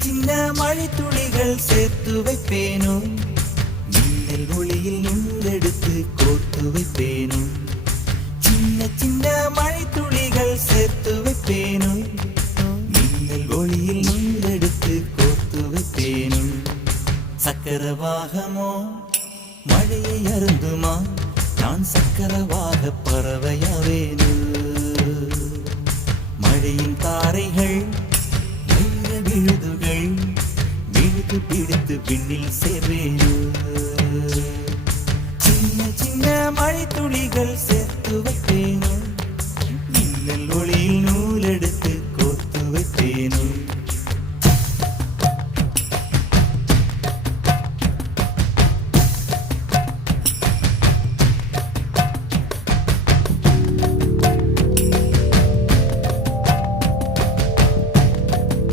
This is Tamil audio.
சின்ன மழை துளிகள் சேர்த்து வைப்பேனோ மின்னல் ஒளியில் நுண்ணெடுத்து கோர்த்து வைப்பேனோ சின்ன மழை துளிகள் சேர்த்து வைப்பேனோ மின்னல் ஒளியில் நுண்ணெடுத்து கோர்த்து வைப்பேனோ சக்கரவாகமோ மழையை அருந்துமா நான் சக்கரவாக பறவையாவேனோ மழையின் தாரைகள் விழுதுகள் விழுது பிடித்து விண்ணில்